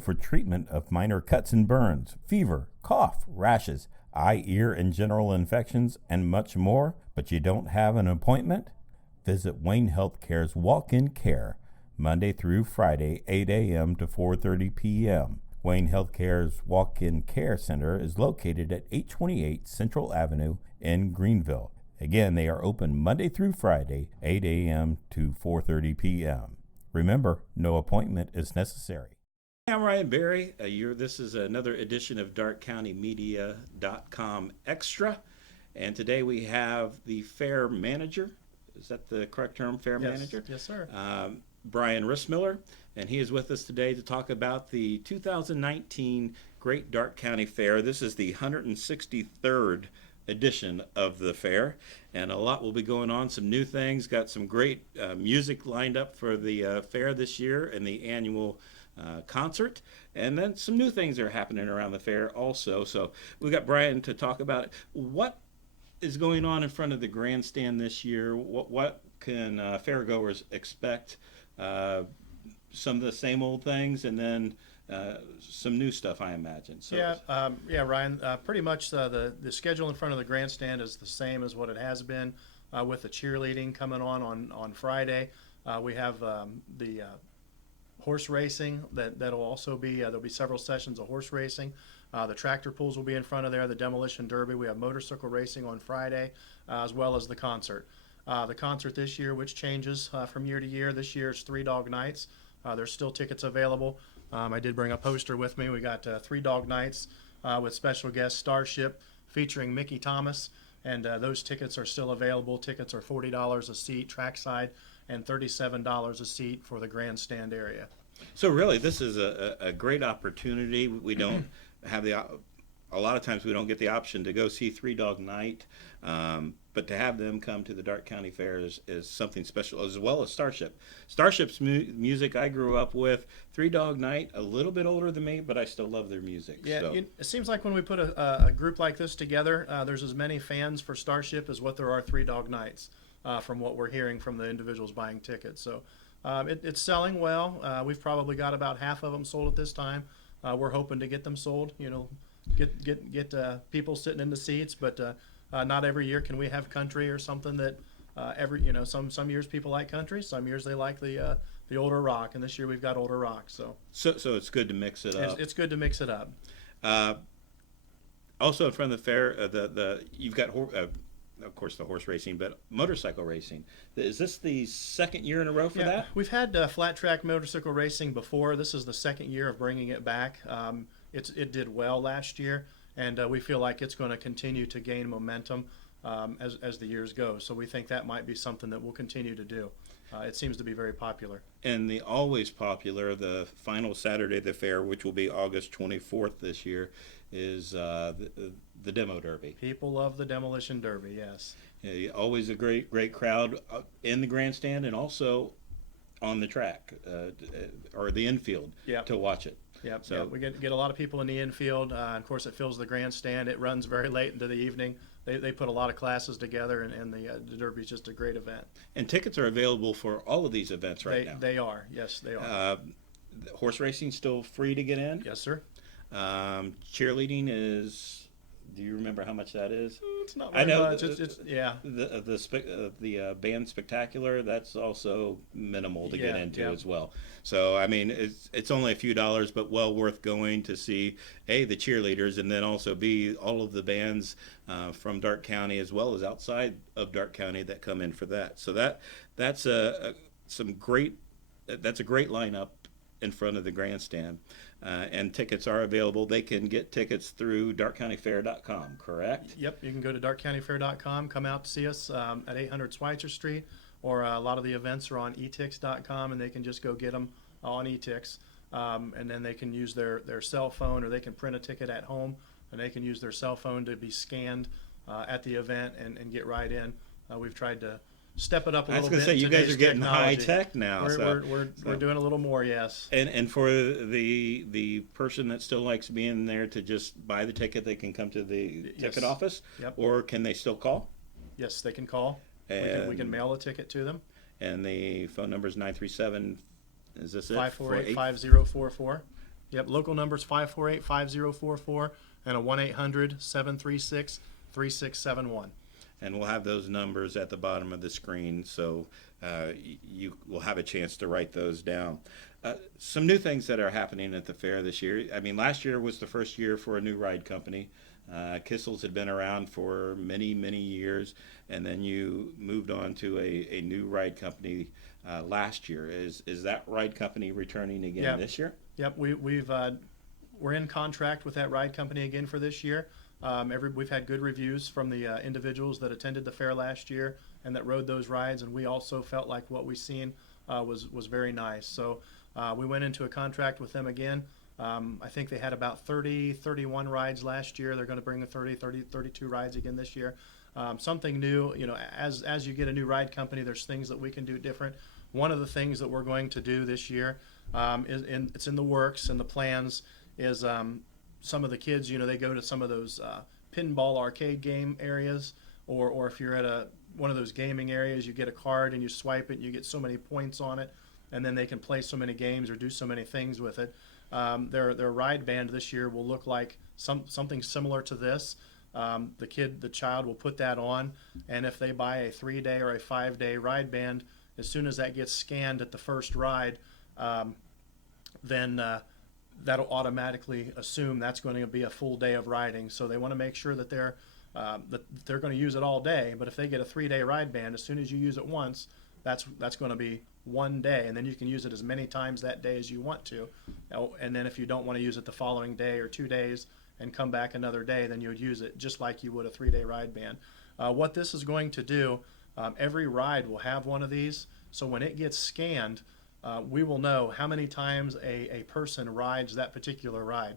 for treatment of minor cuts and burns, fever, cough, rashes, eye, ear, and general infections, and much more, but you don't have an appointment? Visit Wayne Healthcare's Walk-In Care, Monday through Friday, 8 a.m. to 4:30 p.m. Wayne Healthcare's Walk-In Care Center is located at 828 Central Avenue in Greenville. Again, they are open Monday through Friday, 8 a.m. to 4:30 p.m. Remember, no appointment is necessary. I'm Ryan Berry. This is another edition of DarkeCountyMedia.com Extra. And today we have the fair manager. Is that the correct term, fair manager? Yes, sir. Brian Rismiller. And he is with us today to talk about the 2019 Great Darke County Fair. This is the 163rd edition of the fair, and a lot will be going on. Some new things, got some great music lined up for the fair this year and the annual concert, and then some new things are happening around the fair also. So we got Brian to talk about it. What is going on in front of the grandstand this year? What can fairgoers expect? Some of the same old things, and then some new stuff, I imagine. So yeah, Ryan. Pretty much the schedule in front of the grandstand is the same as what it has been, with the cheerleading coming on Friday. We have the horse racing that'll also be there'll be several sessions of horse racing. The tractor pulls will be in front of there. The demolition derby. We have motorcycle racing on Friday, as well as the concert. The concert this year, which changes from year to year. This year it's 3 dog nights. There's still tickets available. I did bring a poster with me. We got 3 dog nights with special guest Starship featuring Mickey Thomas, and those tickets are still available. Tickets are $40 a seat trackside and $37 a seat for the grandstand area. So really, this is a great opportunity. We don't have a lot of times we don't get the option to go see 3 dog night, but to have them come to the Darke County Fair is something special, as well as Starship. Starship's music I grew up with. 3 dog night, a little bit older than me, but I still love their music. Yeah, so. It seems like when we put a group like this together, there's as many fans for Starship as what there are 3 dog nights, from what we're hearing from the individuals buying tickets. So it's selling well. We've probably got about half of them sold at this time. We're hoping to get them sold, get people sitting in the seats, but not every year can we have country or something that some years people like country, some years they like the older rock, and this year we've got older rock. So it's good to mix it up. It's good to mix it up. Also in front of the fair, you've got of course the horse racing, but motorcycle racing. Is this the second year in a row for that? We've had flat track motorcycle racing before. This is the second year of bringing it back. It did well last year, and we feel like it's going to continue to gain momentum as the years go. So we think that might be something that we'll continue to do. It seems to be very popular. And the always popular, the final Saturday of the fair, which will be August 24th this year, is the Demo Derby. People love the Demolition Derby, yes. Yeah, always a great crowd in the grandstand and also on the track or the infield to watch it. Yep. So we get a lot of people in the infield. Of course, it fills the grandstand. It runs very late into the evening. They put a lot of classes together, and the Derby is just a great event. And tickets are available for all of these events now. They are. Yes, they are. Horse racing still free to get in? Yes, sir. Cheerleading is. Do you remember how much that is? It's not very much. Yeah. The band Spectacular, that's also minimal to get into as well. So I mean, it's only a few dollars, but well worth going to see the cheerleaders, and then also all of the bands from Darke County as well as outside of Darke County that come in for that. So that's a great lineup in front of the grandstand. And tickets are available. They can get tickets through DarkeCountyFair.com, correct? Yep, you can go to DarkeCountyFair.com, come out to see us at 800 Schweitzer Street, or a lot of the events are on etix.com, and they can just go get them on etix. And then they can use their cell phone, or they can print a ticket at home, and they can use their cell phone to be scanned at the event and get right in. We've tried to step it up a little bit. I was going to say, you guys are getting high tech now. We're doing a little more, yes. And for the person that still likes being there to just buy the ticket, they can come to the ticket office? Yep. Or can they still call? Yes, they can call. We can mail a ticket to them. And the phone number is 937, is this it? 548-5044. Yep, local number's 548-5044 and a 1-800-736-3671. And we'll have those numbers at the bottom of the screen, so you will have a chance to write those down. Some new things that are happening at the fair this year. I mean, last year was the first year for a new ride company. Kissel's had been around for many, many years, and then you moved on to a new ride company last year. Is that ride company returning again this year? Yep, we're in contract with that ride company again for this year. We've had good reviews from the individuals that attended the fair last year and that rode those rides, and we also felt like what we seen was very nice. So we went into a contract with them again. I think they had about 31 rides last year. They're going to bring 32 rides again this year. Something new, as you get a new ride company, there's things that we can do different. One of the things that we're going to do this year, it's in the works and the plans, is some of the kids, they go to some of those pinball arcade game areas, or if you're at one of those gaming areas, you get a card and you swipe it, and you get so many points on it, and then they can play so many games or do so many things with it. Their ride band this year will look like something similar to this. The child will put that on, and if they buy a 3-day or a 5-day ride band, as soon as that gets scanned at the first ride, then that'll automatically assume that's going to be a full day of riding. So they want to make sure that they're going to use it all day. But if they get a 3-day ride band, as soon as you use it once, that's going to be 1 day, and then you can use it as many times that day as you want to. And then if you don't want to use it the following day or 2 days and come back another day, then you would use it just like you would a 3-day ride band. What this is going to do, every ride will have one of these. So when it gets scanned, we will know how many times a person rides that particular ride.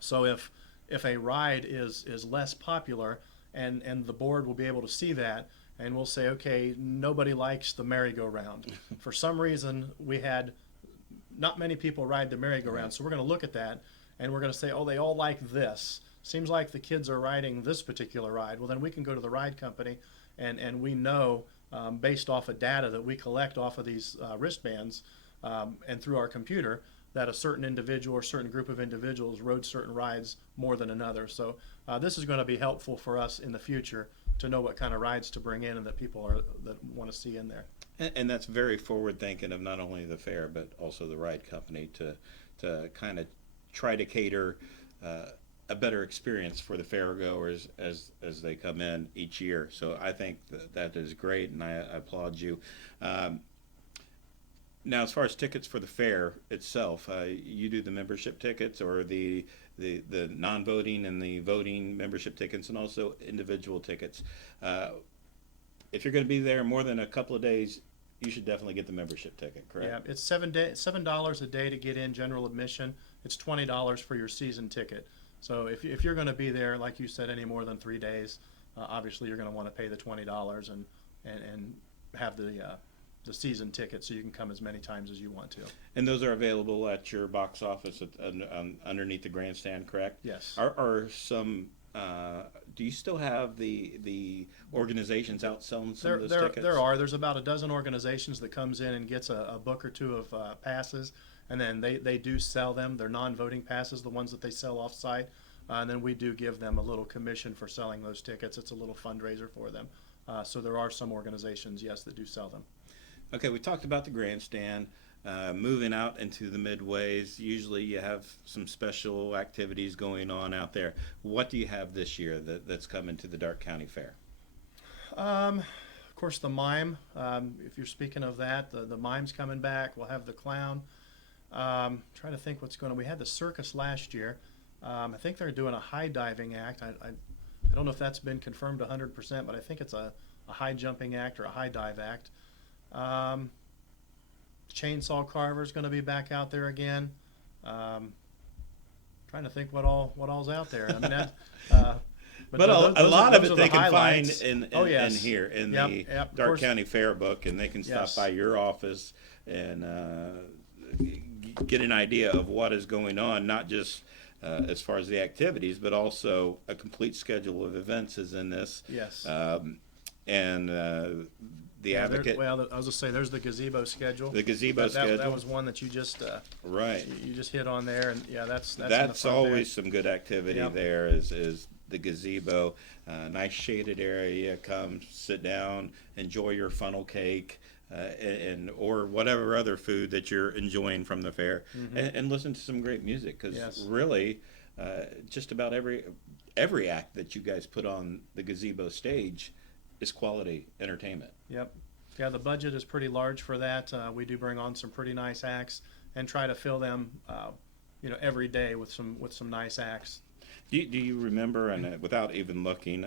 So if a ride is less popular, and the board will be able to see that, and we'll say, okay, nobody likes the merry-go-round. For some reason, we had not many people ride the merry-go-round. Right. So we're going to look at that, and we're going to say, oh, they all like this. Seems like the kids are riding this particular ride. Well, then we can go to the ride company, and we know, based off of data that we collect off of these wristbands and through our computer, that a certain individual or certain group of individuals rode certain rides more than another. So this is going to be helpful for us in the future to know what kind of rides to bring in and that people that want to see in there. And that's very forward thinking of not only the fair but also the ride company to kind of try to cater a better experience for the fair goers as they come in each year. So I think that is great, and I applaud you. Now, as far as tickets for the fair itself, you do the membership tickets, or the non-voting and the voting membership tickets, and also individual tickets. If you're going to be there more than a couple of days, you should definitely get the membership ticket, correct? Yeah, it's $7 a day to get in general admission. It's $20 for your season ticket. So if you're going to be there, like you said, any more than 3 days, obviously you're going to want to pay the $20 and have the season ticket, so you can come as many times as you want to. And those are available at your box office underneath the grandstand, correct? Yes. Are some? Do you still have the organizations out selling some of those tickets? There are. There's about a dozen organizations that comes in and gets a book or two of passes, and then they do sell them. They're non-voting passes, the ones that they sell off-site, and then we do give them a little commission for selling those tickets. It's a little fundraiser for them. So there are some organizations, yes, that do sell them. Okay, we talked about the grandstand. Moving out into the midways, usually you have some special activities going on out there. What do you have this year that's coming to the Darke County Fair? Of course, the mime. If you're speaking of that, the mime's coming back. We'll have the clown. Trying to think what's going on. We had the circus last year. I think they're doing a high diving act. I don't know if that's been confirmed 100%, but I think it's a high jumping act or a high dive act. Chainsaw Carver's going to be back out there again. Trying to think what all's out there. I mean, but a lot of it they can find in yes. here in the Darke County Fair book, and they can stop by your office and get an idea of what is going on, not just as far as the activities, but also a complete schedule of events is in this. Yes. And the Yeah, Advocate. well, I was gonna say there's the gazebo schedule. The gazebo That schedule. was one that you just Right. you just hit on there, and yeah, that's in the That's front always some good activity Yep. there. Is the gazebo, nice shaded area. Come sit down, enjoy your funnel cake, and or whatever other food that you're enjoying from the fair, and listen to some great music. Because Yes. really, just about every act that you guys put on the gazebo stage is quality entertainment. Yep. Yeah, the budget is pretty large for that. We do bring on some pretty nice acts and try to fill them, every day with some nice acts. Do you remember, and without even looking,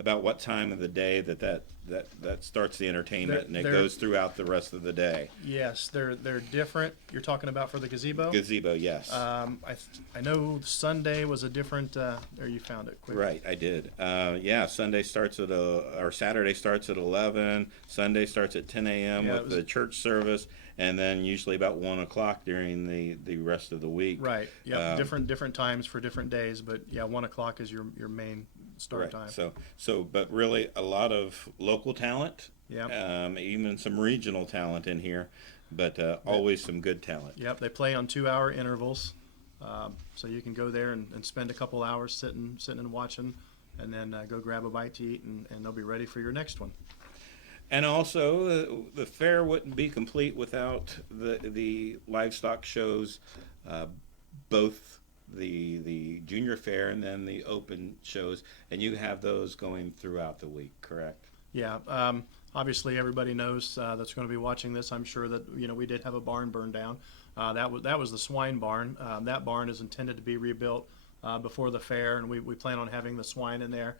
about what time of the day that starts the entertainment and it They're- goes throughout the rest of the day? Yes, they're different. You're talking about for the gazebo. Gazebo, yes. I know Sunday was a different. There, you found it quick. Right, I did. Yeah, Sunday starts or Saturday starts at 11. Sunday starts at 10 a.m. Yeah, with the church service, and then usually about 1 o'clock during the rest of the week. Right. Yeah. Um, different times for different days, but yeah, 1 o'clock is your main start time. So, but really a lot of local talent. Yep. Even some regional talent in here, but always some good talent. Yep. They play on 2-hour intervals, so you can go there and spend a couple hours sitting and watching, and then go grab a bite to eat, and they'll be ready for your next one. And also, the fair wouldn't be complete without the livestock shows, both the junior fair and then the open shows, and you have those going throughout the week, correct? Yeah. Obviously, everybody knows that's going to be watching this. I'm sure that we did have a barn burned down. That was the swine barn. That barn is intended to be rebuilt before the fair, and we plan on having the swine in there.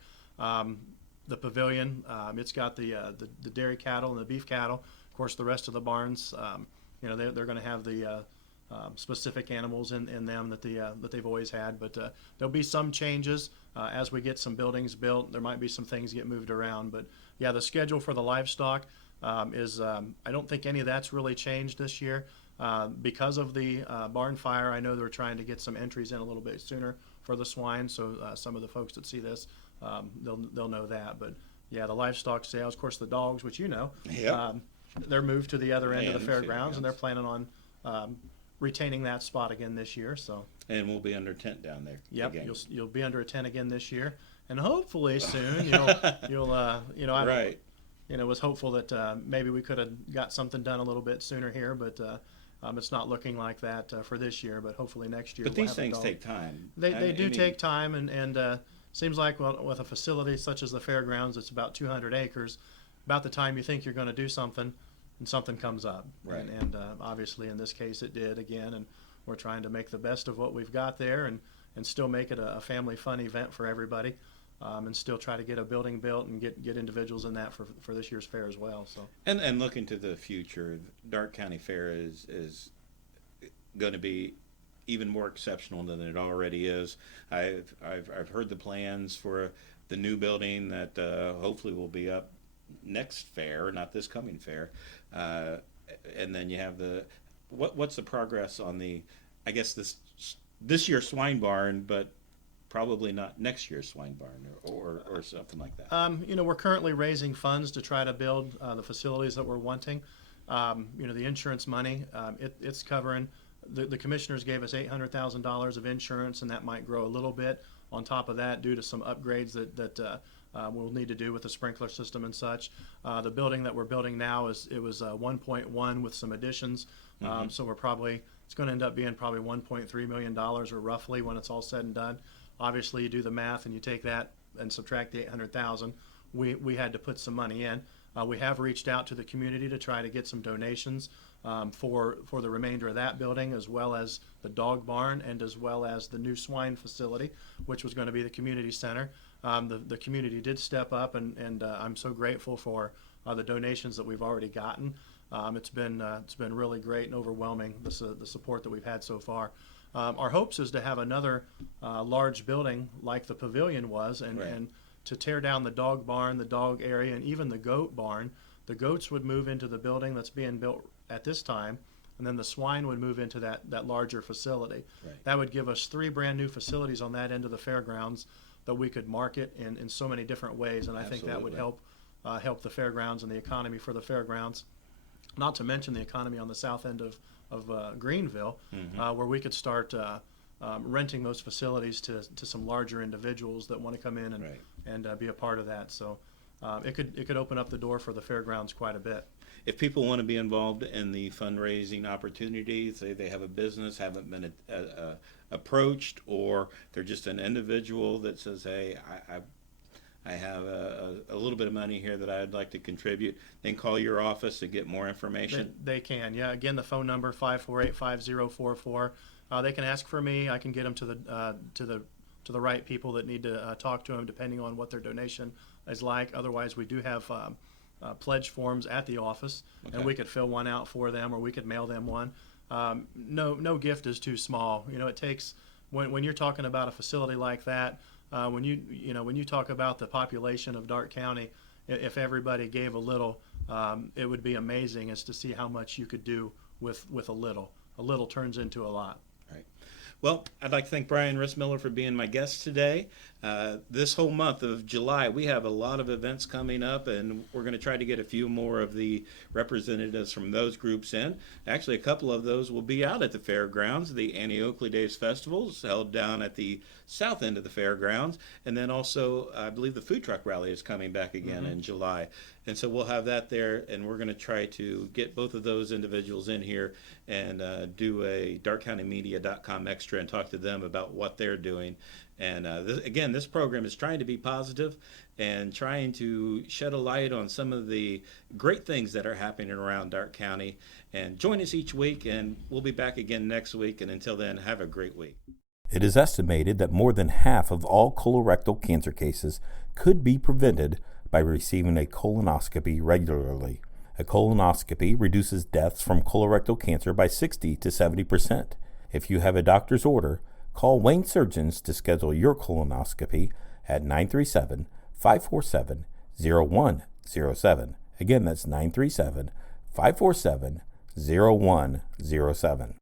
The pavilion, it's got the dairy cattle and the beef cattle. Of course, the rest of the barns, they're going to have the specific animals in them that they've always had. But there'll be some changes as we get some buildings built. There might be some things get moved around. But yeah, the schedule for the livestock is I don't think any of that's really changed this year because of the barn fire. I know they're trying to get some entries in a little bit sooner for the swine. So some of the folks that see this, they'll know that. But yeah, the livestock sales, of course, the dogs, which Yep. they're moved to the other end of the And fairgrounds, and they're fairgrounds. planning on retaining that spot again this year. So And we'll be under tent down there. yep, again. you'll be under a tent again this year, and hopefully soon you'll I Right. was hopeful that maybe we could have got something done a little bit sooner here, but it's not looking like that for this year. But hopefully next year. But we'll these have a things dog. take time. They do take time, and seems like with a facility such as the fairgrounds, it's about 200 acres. About the time you think you're going to do something, and something comes up. Right. And obviously in this case it did again, and we're trying to make the best of what we've got there, and still make it a family fun event for everybody, and still try to get a building built and get individuals in that for this year's fair as well. So. And looking to the future, Darke County Fair is going to be even more exceptional than it already is. I've heard the plans for the new building that hopefully will be up next fair, not this coming fair. And then you have what's the progress on I guess this year's swine barn, but probably not next year's swine barn or something like that. We're currently raising funds to try to build the facilities that we're wanting. The insurance money, it's covering. The commissioners gave us $800,000 of insurance, and that might grow a little bit on top of that due to some upgrades that we'll need to do with the sprinkler system and such. The building that we're building now was 1.1 with some additions, so it's going to end up being probably $1.3 million or roughly when it's all said and done. Obviously, you do the math and you take that and subtract the $800,000. We had to put some money in. We have reached out to the community to try to get some donations for the remainder of that building, as well as the dog barn and as well as the new swine facility, which was going to be the community center. The community did step up, and I'm so grateful for the donations that we've already gotten. It's been really great and overwhelming, the support that we've had so far. Our hopes is to have another large building like the pavilion was, and to tear down the dog barn, the dog area, and even the goat barn. The goats would move into the building that's being built at this time, and then the swine would move into that larger facility. Right. That would give us 3 brand new facilities on that end of the fairgrounds that we could market in so many different ways, and I think that would Absolutely. help help the fairgrounds and the economy for the fairgrounds. Not to mention the economy on the south end of Greenville, where we could start renting those facilities to some larger individuals that want to come in and be a part of that. So it could open up the door for the fairgrounds quite a bit. If people want to be involved in the fundraising opportunities, say they have a business, haven't been approached, or they're just an individual that says, hey, I have a little bit of money here that I'd like to contribute, then call your office to get more information. They can, yeah. Again, the phone number 548-5044. They can ask for me. I can get them to the right people that need to talk to them, depending on what their donation is like. Otherwise, we do have pledge forms at the office, and we could fill one out for them, or we could mail them one. No gift is too small. It takes when you're talking about a facility like that. When you talk about the population of Darke County, if everybody gave a little, it would be amazing as to see how much you could do with a little. A little turns into a lot. Right. Well, I'd like to thank Brian Rismiller for being my guest today. This whole month of July, we have a lot of events coming up, and we're going to try to get a few more of the representatives from those groups in. Actually, a couple of those will be out at the fairgrounds. The Annie Oakley Days Festival is held down at the south end of the fairgrounds, and then also, I believe the food truck rally is coming back again in July. And so we'll have that there, and we're going to try to get both of those individuals in here and do a darkecountymedia.com extra and talk to them about what they're doing. And this program is trying to be positive and trying to shed a light on some of the great things that are happening around Darke County. And join us each week, and we'll be back again next week. And until then, have a great week. It is estimated that more than half of all colorectal cancer cases could be prevented by receiving a colonoscopy regularly. A colonoscopy reduces deaths from colorectal cancer by 60 to 70%. If you have a doctor's order, call Wayne Surgeons to schedule your colonoscopy at 937-547-0107. Again, that's 937-547-0107.